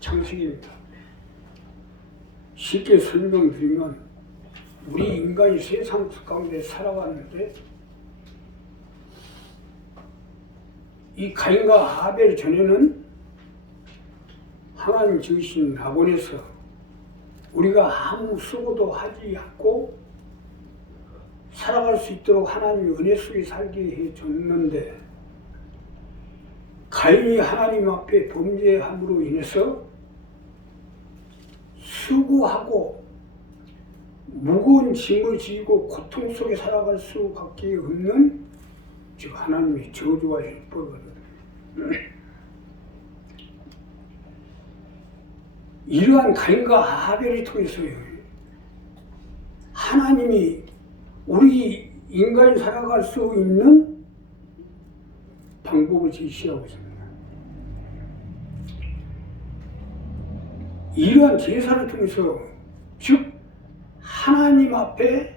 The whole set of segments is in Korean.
창식입니다. 쉽게 설명드리면 우리 인간이 세상 가운데 살아왔는데 이 가인과 아벨 전에는 하나님 지으신 낙원에서 우리가 아무 수고도 하지 않고 살아갈 수 있도록 하나님이 은혜 속에 살게 해줬는데 가인이 하나님 앞에 범죄함으로 인해서 수고하고 무거운 짐을 지고 고통 속에 살아갈 수밖에 없는 즉 하나님의 저주와 율법이거든요. 이러한 가인과 아벨을 통해서요 하나님이 우리 인간이 살아갈 수 있는 방법을 제시하고 있습니다. 이러한 제사를 통해서 즉 하나님 앞에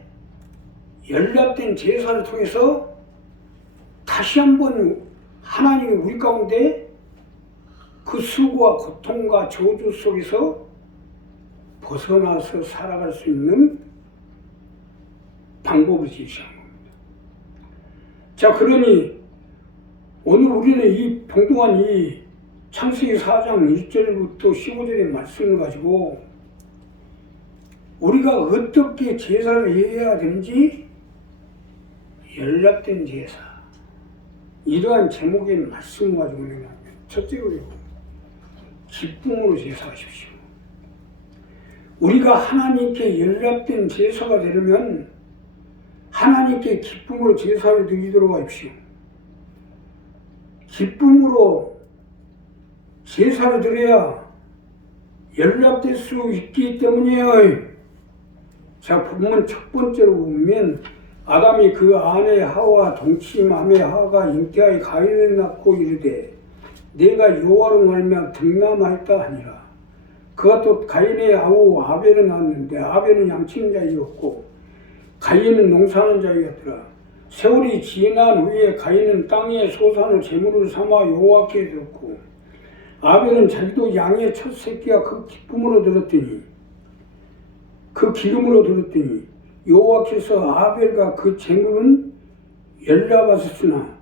연락된 제사를 통해서 다시 한번 하나님이 우리 가운데 그 수고와 고통과 저주 속에서 벗어나서 살아갈 수 있는 방법을 제시한 겁니다. 자, 그러니 오늘 우리는 이 동동한 이 창세기 4장 1절부터 15절의 말씀을 가지고 우리가 어떻게 제사를 해야 되는지 연락된 제사 이러한 제목의 말씀을 가지고 내가 첫째로 기쁨으로 제사하십시오. 우리가 하나님께 연락된 제사가 되려면 하나님께 기쁨으로 제사를 드리도록 하십시오. 기쁨으로 제사를 드려야 연락될 수 있기 때문이에요. 자, 본문 첫 번째로 보면 아담이 그 아내 하와 동침함에 하가 잉태하여 가인을 낳고 이르되 내가 여호와로 말미암아 득남하였다 하니라. 그가 또 가인의 아우 아벨을 낳았는데 아벨은 양치는 자이었고 가인은 농사하는 자이었더라. 세월이 지난 후에 가인은 땅에 소산을 제물을 삼아 여호와께 드렸고 아벨은 자기도 양의 첫 새끼가 그 기쁨으로 들었더니 그 기름으로 들었더니 여호와께서 아벨과 그 제물은 연락하셨으나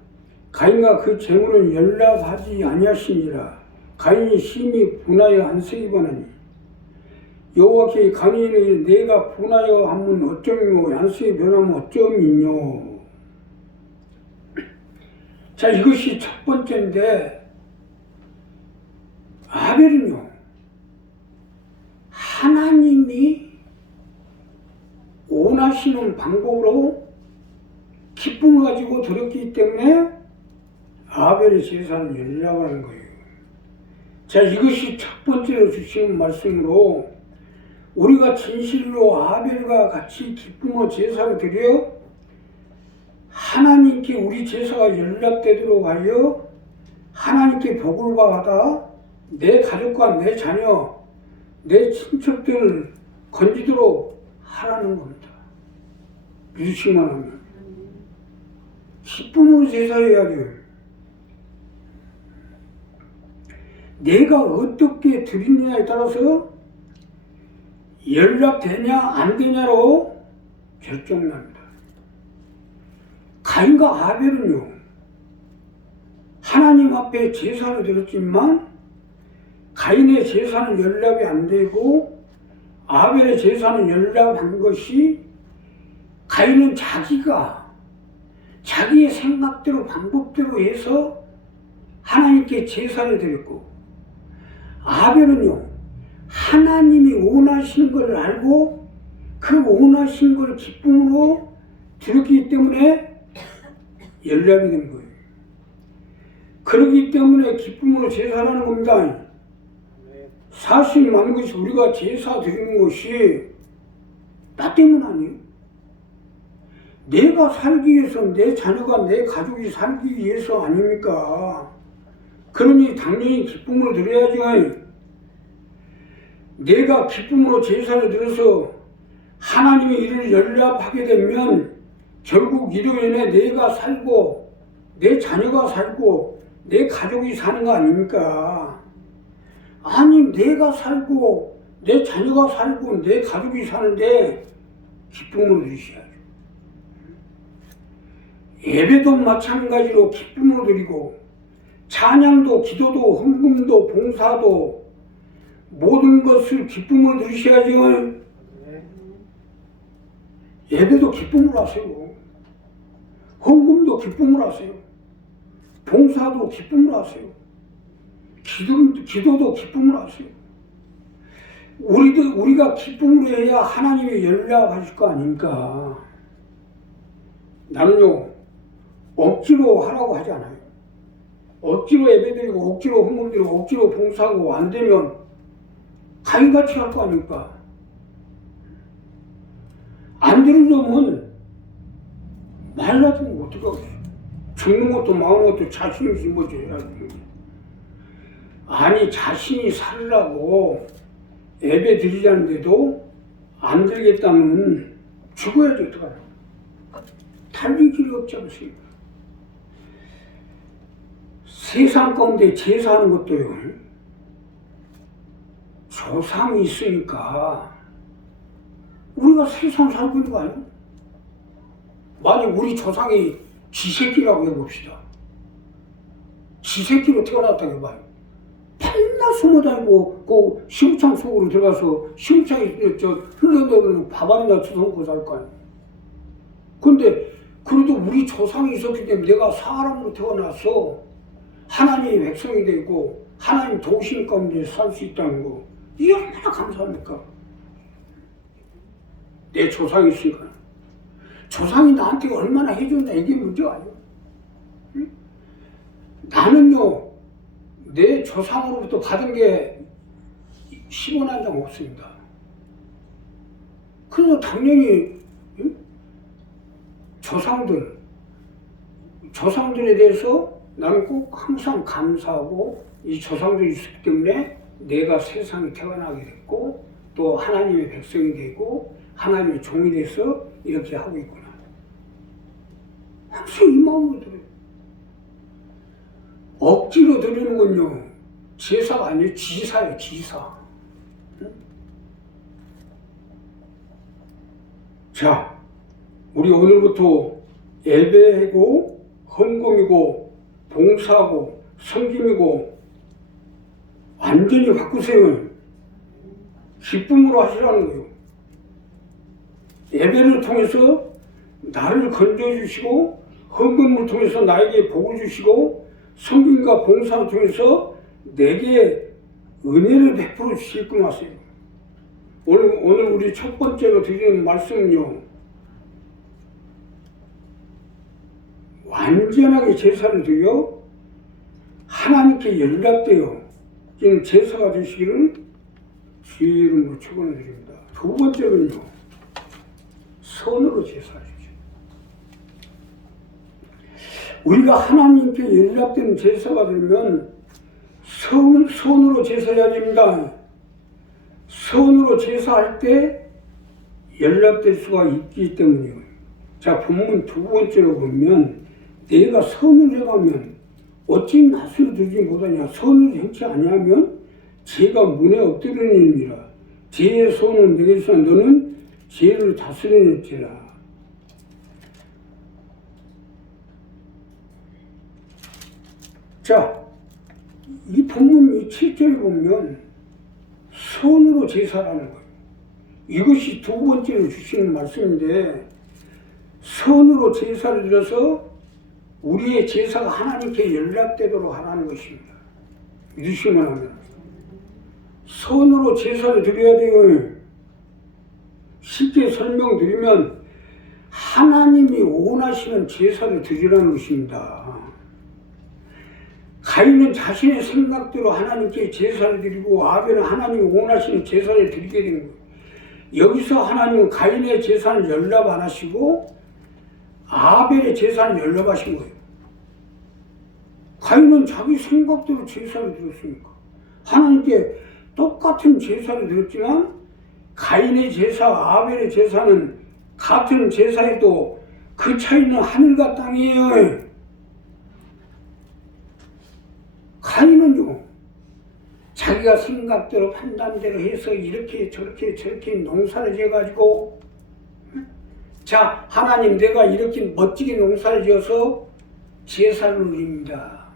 가인과 그 제물은 연락하지 아니하시니라. 가인이 심히 분하여 안색이 번하니 여호와께 가인에게 내가 분하여 하면 어쩌미뇨 안색이 변하면 어쩌미뇨. 자, 이것이 첫 번째인데 아벨은요 하나님이 원하시는 방법으로 기쁨을 가지고 드렸기 때문에 아벨의 제사는 연락하는 거예요. 자, 이것이 첫 번째로 주시는 말씀으로 우리가 진실로 아벨과 같이 기쁨으로 제사를 드려 하나님께 우리 제사가 연락되도록 하여 하나님께 복을 받아 내 가족과 내 자녀, 내 친척들을 건지도록 하라는 겁니다. 믿으시기만 하면 기쁨으로 제사해야 돼요. 내가 어떻게 드리느냐에 따라서 연락되냐 안 되냐로 결정납니다. 가인과 아벨은요 하나님 앞에 제사를 드렸지만 가인의 제사는 연락이 안 되고 아벨의 제사는 연락한 것이 가인은 자기가 자기의 생각대로 방법대로 해서 하나님께 제사를 드렸고 아벨은요 하나님이 원하시는 것을 알고 그 원하신 것을 기쁨으로 드렸기 때문에 연락이 된 거예요. 그렇기 때문에 기쁨으로 제사하는 겁니다. 사실 많은 것이 우리가 제사 드리는 것이 나 때문 아니에요. 내가 살기 위해서 내 자녀가 내 가족이 살기 위해서 아닙니까? 그러니 당연히 기쁨으로 드려야죠. 내가 기쁨으로 제사를 드려서 하나님의 일을 연락하게 되면 결국 이로 인해 내가 살고 내 자녀가 살고 내 가족이 사는 거 아닙니까? 아니 내가 살고 내 자녀가 살고 내 가족이 사는데 기쁨으로 드리셔야죠. 예배도 마찬가지로 기쁨으로 드리고 찬양도 기도도 헌금도 봉사도 모든 것을 기쁨으로 드리셔야죠. 예배도 기쁨으로 하세요. 헌금도 기쁨으로 하세요. 봉사도 기쁨으로 하세요. 기도도 기쁨으로 하세요. 우리가 기쁨으로 해야 하나님이 연락하실 거 아닙니까? 나는요, 억지로 하라고 하지 않아요. 억지로 예배드리고, 억지로 헌금드리고, 억지로 봉사하고, 안 되면 가인같이 할 거 아닙니까? 안 되려면 말라도 어떡하겠어요. 죽는 것도 마음 것도 자신이 짊어져야 돼. 아니 자신이 살라고 예배 드리자는데도 안 되겠다면 죽어야지 어떡하나. 달릴 길이 없지 않습니까? 세상 가운데 제사하는 것도요, 조상이 있으니까 우리가 세상 살고 있는 거 아니에요? 만약 우리 조상이 쥐새끼라고 해봅시다. 쥐새끼로 태어났다고 해봐요. 맨날 숨어다니고 그 시궁창 속으로 들어가서 시궁창에 흘러내리는 밥알이나 주워먹고 살 거 아니에요. 근데 그래도 우리 조상이 있었기 때문에 내가 사람으로 태어나서 하나님의 백성이 되고 하나님 도우신 가운데 살 수 있다는 거, 이게 얼마나 감사합니까? 내 조상이 있으니까. 조상이 나한테 얼마나 해줬나 이게 문제가 아니에요. 응? 나는요, 내 조상으로부터 받은 게 10원 한 장 없습니다. 그래서 당연히 응? 조상들에 대해서 나는 꼭 항상 감사하고, 이 조상들이 있기 때문에 내가 세상에 태어나게 됐고 또 하나님의 백성이 되고 하나님의 종이 돼서 이렇게 하고 있구나. 항상 이 마음으로 들어요. 억지로 드리는 건요, 제사가 아니에요. 지사예요, 지사. 응? 자, 우리 오늘부터 예배고 헌금이고 봉사하고 섬김이고 완전히 바꾸세요. 기쁨으로 하시라는 거예요. 예배를 통해서 나를 건져주시고, 헌금을 통해서 나에게 복을 주시고, 섬김과 봉사를 통해서 내게 은혜를 베풀어 주시고 하세요. 오늘 우리 첫 번째로 드리는 말씀은요, 완전하게 제사를 드려 하나님께 연락되어 지금 제사가 되시기를 주의 이름으로 축원을 드립니다. 두 번째는요, 선으로 제사하십시오. 우리가 하나님께 연락되는 제사가 되면 선으로 제사해야 됩니다. 선으로 제사할 때 연락될 수가 있기 때문이에요. 자, 본문 두 번째로 보면 내가 선을 해가면 어찌 낯을 들지 못하냐. 선을 행치 아니하면 죄가 문에 엎드리느니라. 죄의 손은 내게서 너는 죄를 다스리는지라. 자, 이 본문 7절에 보면 선으로 제사라는 거예요. 이것이 두 번째로 주시는 말씀인데, 선으로 제사를 드려서 우리의 제사가 하나님께 연락되도록 하라는 것입니다. 믿으시면 하면 선으로 제사를 드려야 돼요. 쉽게 설명드리면 하나님이 원하시는 제사를 드리라는 것입니다. 가인은 자신의 생각대로 하나님께 제사를 드리고 아벨은 하나님이 원하시는 제사를 드리게 된 거예요. 여기서 하나님은 가인의 제사는 연락 안 하시고 아벨의 제사는 연락하신 거예요. 가인은 자기 생각대로 제사를 드렸으니까 하나님께 똑같은 제사를 드렸지만 가인의 제사, 아벨의 제사는 같은 제사에도 그 차이는 하늘과 땅이에요. 가인은요, 자기가 생각대로 판단대로 해서 이렇게 저렇게 농사를 지어가지고, 자, 하나님 내가 이렇게 멋지게 농사를 지어서 제사를 드립니다.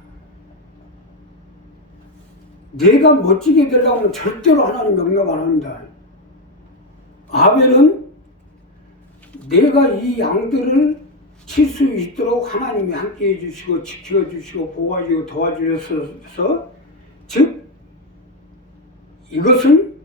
내가 멋지게 되려고 하면 절대로 하나님 명령 안 합니다. 아벨은 내가 이 양들을 칠 수 있도록 하나님이 함께 해주시고 지켜주시고 보호하시고 도와주셔서, 즉 이것은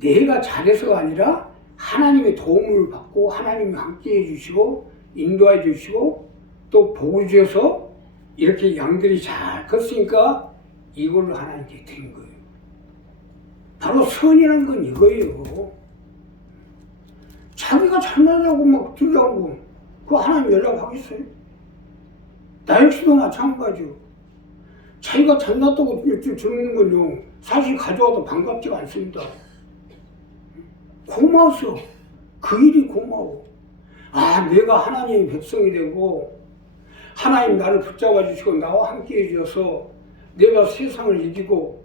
내가 잘해서가 아니라 하나님의 도움을 받고 하나님이 함께 해주시고 인도해 주시고 또 복을 주셔서 이렇게 양들이 잘 컸으니까 이걸로 하나님께 드린 거예요. 바로 선이라는 건 이거예요. 자기가 잘나려고 막 들려고 그거 하나님 연락하겠어요? 나 역시도 마찬가지요. 자기가 잘났다고 주는 건요 사실 가져와도 반갑지가 않습니다. 고마워서 그 일이 고마워. 아, 내가 하나님의 백성이 되고 하나님 나를 붙잡아 주시고 나와 함께 해주셔서 내가 세상을 이기고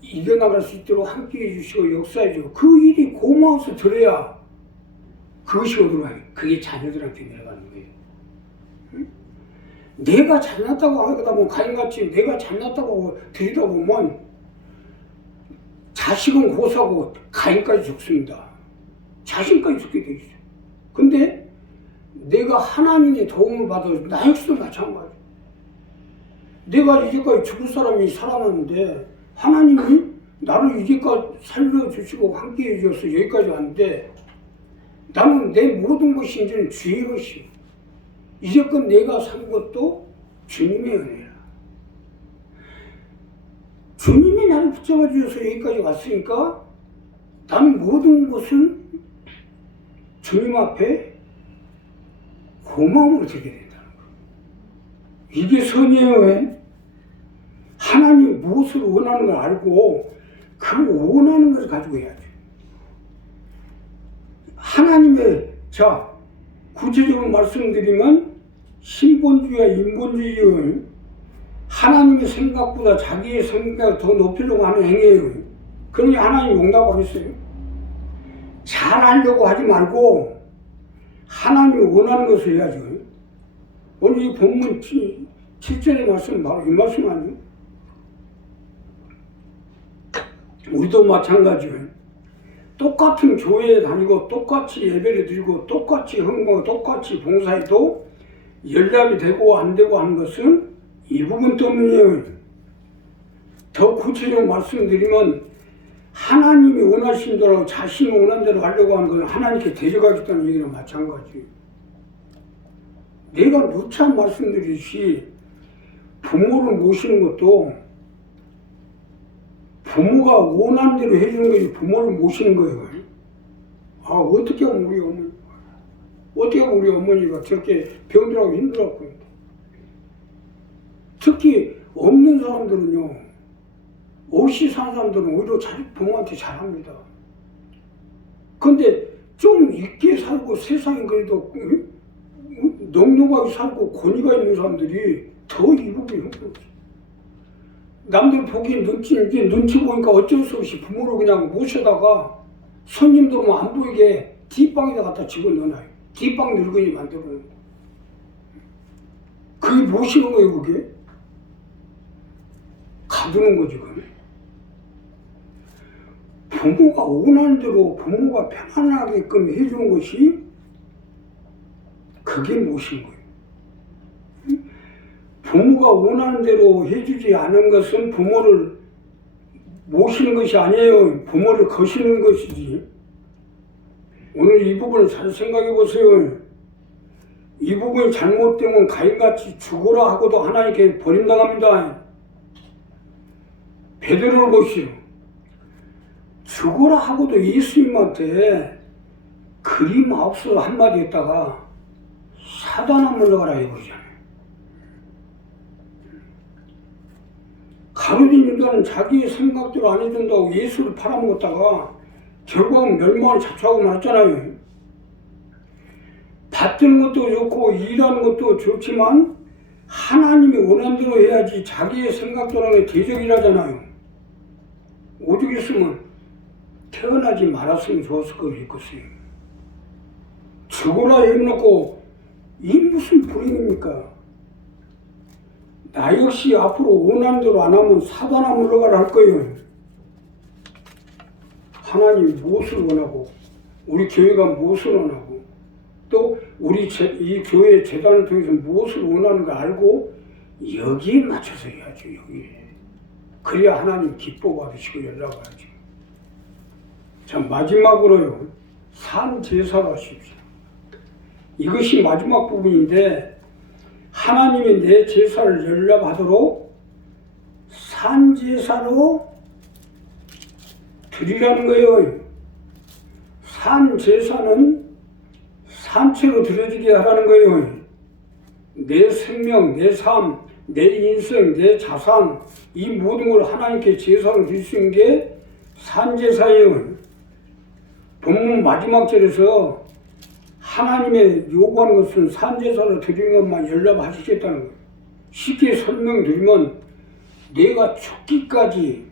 이겨나갈 수 있도록 함께 해주시고 역사해 주고 그 일이 고마워서 들어야 그것이 어디로 가요? 그게 자녀들한테 내려가는 거예요. 응? 내가 잘났다고 하다 보면 가인같이 내가 잘났다고 드리다 보면 자식은 고사고 가인까지 죽습니다. 자신까지 죽게 돼 있어요. 근데 내가 하나님의 도움을 받아 나 역시도 마찬가지. 내가 이제까지 죽을 사람이 살아났는데 하나님이 나를 이제까지 살려주시고 함께 해주셔서 여기까지 왔는데 나는 내 모든 것이 이제는 주의 것이요. 이제껏 내가 산 것도 주님의 은혜라. 주님이 나를 붙잡아 주셔서 여기까지 왔으니까 나는 모든 것은 주님 앞에 고마움으로 드리게 된다는 거예요. 이게 선이에요. 하나님이 무엇을 원하는 걸 알고 그 원하는 것을 가지고 해야죠. 하나님의 구체적으로 말씀드리면 신본주의와 인본주의의 하나님의 생각보다 자기의 생각을 더 높이려고 하는 행위예요. 그러니 하나님이 용납하겠어요? 잘하려고 하지 말고 하나님이 원하는 것을 해야죠. 오늘 이 본문 7절의 말씀 바로 이 말씀 아니에요? 우리도 마찬가지예요. 똑같은 교회에 다니고 똑같이 예배를 드리고 똑같이 헌금하고 똑같이 봉사해도 연락이 되고 안 되고 하는 것은 이 부분 때문이에요. 더 구체적으로 말씀드리면 하나님이 원하신 대로 자신이 원하는 대로 하려고 하는 건 하나님께 데려가겠다는 얘기랑 마찬가지예요. 내가 누차 말씀드리듯이 부모를 모시는 것도 부모가 원하는 대로 해주는 것이 부모를 모시는 거예요. 아, 어떻게 하면 우리 어머니가 저렇게 병들하고 힘들었고. 특히 없는 사람들은요, 없이 사는 사람들은 오히려 자기 부모한테 잘합니다. 근데 좀 있게 살고 세상에 그래도 넉넉하게 살고 권위가 있는 사람들이 더 이 부분이 힘들었어요. 남들 보기엔 눈치 보니까 어쩔 수 없이 부모를 그냥 모셔다가 손님들 오면 안 보이게 뒷방에다 갖다 집어넣어놔요. 뒷방 늙은이 만들어놓는 거. 그게 모시는 거예요, 그게? 가두는 거지, 그게. 부모가 원하는 대로 부모가 편안하게끔 해주는 것이 그게 모시는 거예요. 부모가 원하는 대로 해주지 않은 것은 부모를 모시는 것이 아니에요. 부모를 거시는 것이지. 오늘 이 부분을 잘 생각해 보세요. 이 부분이 잘못되면 가인같이 죽어라 하고도 하나님께 버림당합니다. 베드로를 보시오. 죽어라 하고도 예수님한테 그림 9수 한마디 했다가 사단아 물러가라 해보잖아요. 가룟 유다는 자기의 생각대로 안 해준다고 예수를 팔아먹었다가 결국은 멸망을 자초하고 말았잖아요. 받드는 것도 좋고 일하는 것도 좋지만 하나님이 원하는 대로 해야지 자기의 생각대로는 대적이라잖아요. 오죽했으면 태어나지 말았으면 좋았을 거겠어요. 죽어라 해놓고 이 무슨 불행입니까? 나 역시 앞으로 원하는 대로 안 하면 사단아 물러가라 할 거예요. 하나님이 무엇을 원하고 우리 교회가 무엇을 원하고 또 우리 이 교회 재단을 통해서 무엇을 원하는가 알고 여기에 맞춰서 해야죠. 여기에. 그래야 하나님 기뻐 받으시고 연락하죠. 자, 마지막으로요. 산제사로 하십시오. 이것이 마지막 부분인데 하나님이 내 제사를 연락하도록 산제사로 드리라는 거예요. 산제사는 산채로 드려지게 하라는 거예요. 내 생명, 내 삶, 내 인생, 내 자산 이 모든 걸 하나님께 제사로 드릴 수 있는 게 산제사예요. 본문 마지막 절에서 하나님의 요구하는 것은 산제사로 드리는 것만 연락하시겠다는 거예요. 쉽게 설명드리면 내가 죽기까지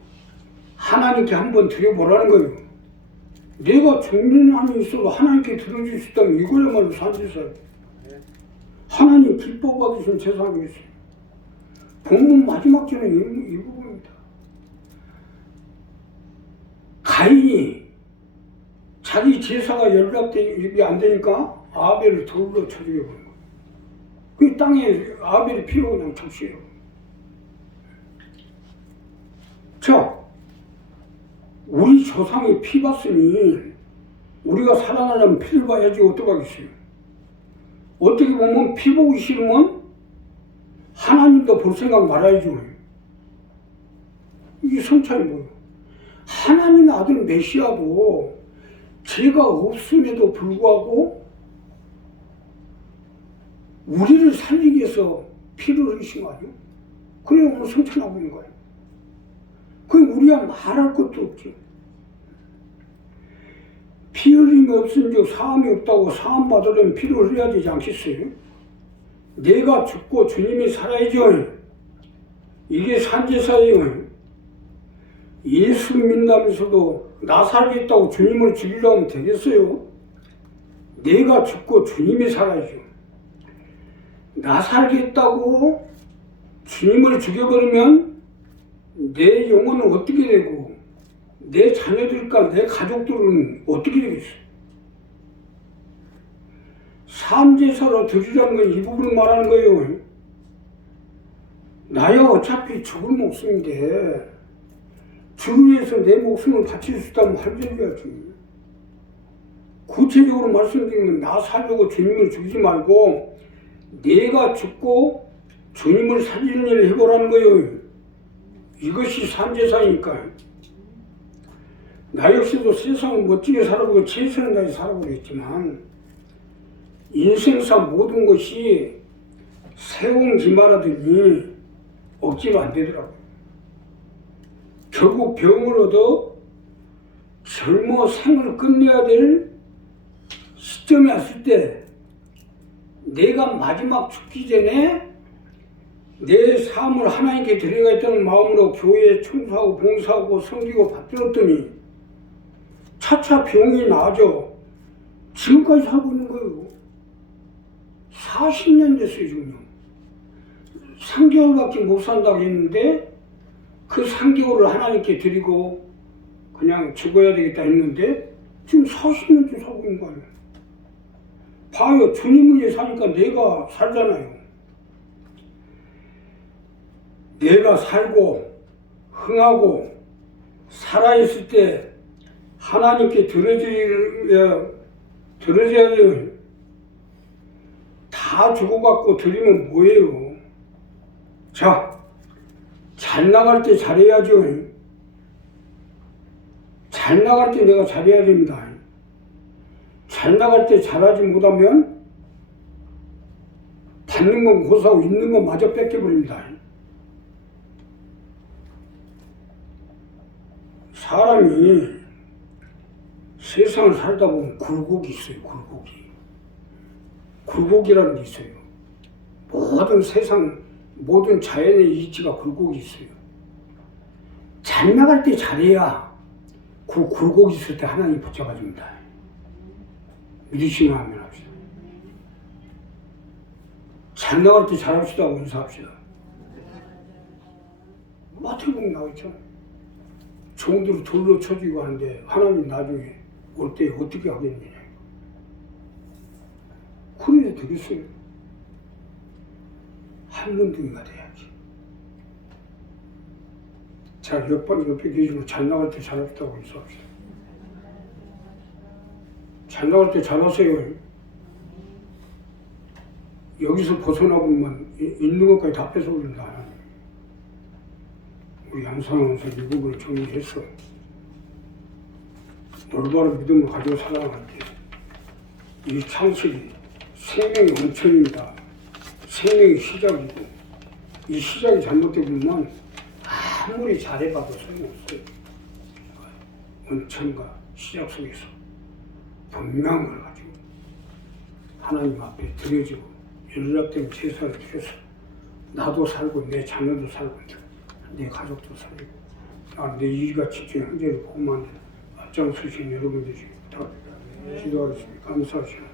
하나님께 한번 드려보라는 거예요. 내가 죽는 한이 있어도 하나님께 드려줄 수 있다면 이거야말로 산제사예요. 하나님 기뻐 받으신 제사이겠어요. 본문 마지막 절은 이 부분입니다. 가인이 자기 제사가 연락이 안 되니까 아벨을 돌로 쳐 죽여버린 거예요. 그 땅에 아벨이 피로 그냥 적시해요. 자, 우리 조상이 피 봤으니 우리가 살아나려면 피를 봐야지 어떡하겠어요. 어떻게 보면 피 보기 싫으면 하나님도 볼 생각 말아야죠. 이게 성찰이 뭐예요? 하나님의 아들 메시아도 죄가 없음에도 불구하고 우리를 살리기 위해서 피를 흘리신 거 아니에요? 그래 오늘 성찰하고 있는 거예요. 그럼 우리가 말할 것도 없죠. 피 흘림이 없은즉 사함이 없다고 사함 받으려면 피를 흘려야 되지 않겠어요? 내가 죽고 주님이 살아야죠. 이게 산제사예요. 예수 믿는다면서도 나 살겠다고 주님을 죽이려고 하면 되겠어요? 내가 죽고 주님이 살아야죠. 나 살겠다고 주님을 죽여버리면 내 영혼은 어떻게 되고 내 자녀들과 내 가족들은 어떻게 되겠어요? 산제사로 드리라는 건 이 부분을 말하는 거예요. 나야 어차피 죽을 목숨인데 주를 위해서 내 목숨을 바칠 수 있다면 할렐루야지. 구체적으로 말씀드리면 나 살려고 주님을 죽이지 말고 내가 죽고 주님을 살리는 일을 해보라는 거예요. 이것이 산제사니까. 나 역시도 세상을 멋지게 살아보고 최선을 다해 살아보겠지만 인생사 모든 것이 세옹지마라더니 억지로 안 되더라고요. 결국 병을 얻어 젊어 생을 끝내야 될 시점이 왔을 때 내가 마지막 죽기 전에 내 삶을 하나님께 드려야겠다는 마음으로 교회에 청소하고 봉사하고 섬기고 받들었더니 차차 병이 나아져 지금까지 살고 있는 거예요. 40년 됐어요 지금요. 3개월밖에 못 산다고 했는데 그 3개월을 하나님께 드리고 그냥 죽어야 되겠다 했는데 지금 40년째 살고 있는 거 아니에요. 봐요. 주님을 위해 사니까 내가 살잖아요. 내가 살고 흥하고 살아있을 때 하나님께 들어줘야 돼요. 다 죽어갖고 드리면 뭐예요? 자, 잘 나갈 때 잘해야죠. 잘 나갈 때 내가 잘해야 됩니다. 잘 나갈 때 잘하지 못하면 받는 건 고사하고 있는 건 마저 뺏겨버립니다. 사람이 세상을 살다 보면 굴곡이 있어요. 굴곡이. 굴곡이라는 게 있어요. 모든 세상 모든 자연의 이치가 굴곡이 있어요. 잘 나갈 때 잘해야 그 굴곡이 있을 때 하나님 붙잡아줍니다. 믿으시면 하면 합시다. 잘 나갈 때 잘합시다. 인사합시다. 마태복음 나오죠. 종들을 돌로 쳐주고 하는데 하나님 나중에 올 때 어떻게 하겠느냐. 그래도 되겠어요. 한문둥이가 돼야지. 자, 옆에 계시고 잘 나갈 때 잘합시다고 인사합시다. 잘 나갈 때 잘하세요. 여기서 벗어나보면 있는 것까지 다 뺏어버린다. 우리 양산원에서 이 부분을 정리했어. 올바른 믿음을 가지고 살아갈 때 이 창실이 생명의 원천입니다. 생명의 시작이고 이 시작이 잘못되면 아무리 잘해봐도 소용없어요. 원천과 시작 속에서 분명한 걸 가지고 하나님 앞에 드려지고 연락된 제사를 드려서 나도 살고 내 자녀도 살고 내 가족도 살고 내 일과 집중 현재를 복만 앞장서신 여러분들이 다 기도하겠습니다. 감사하십니다.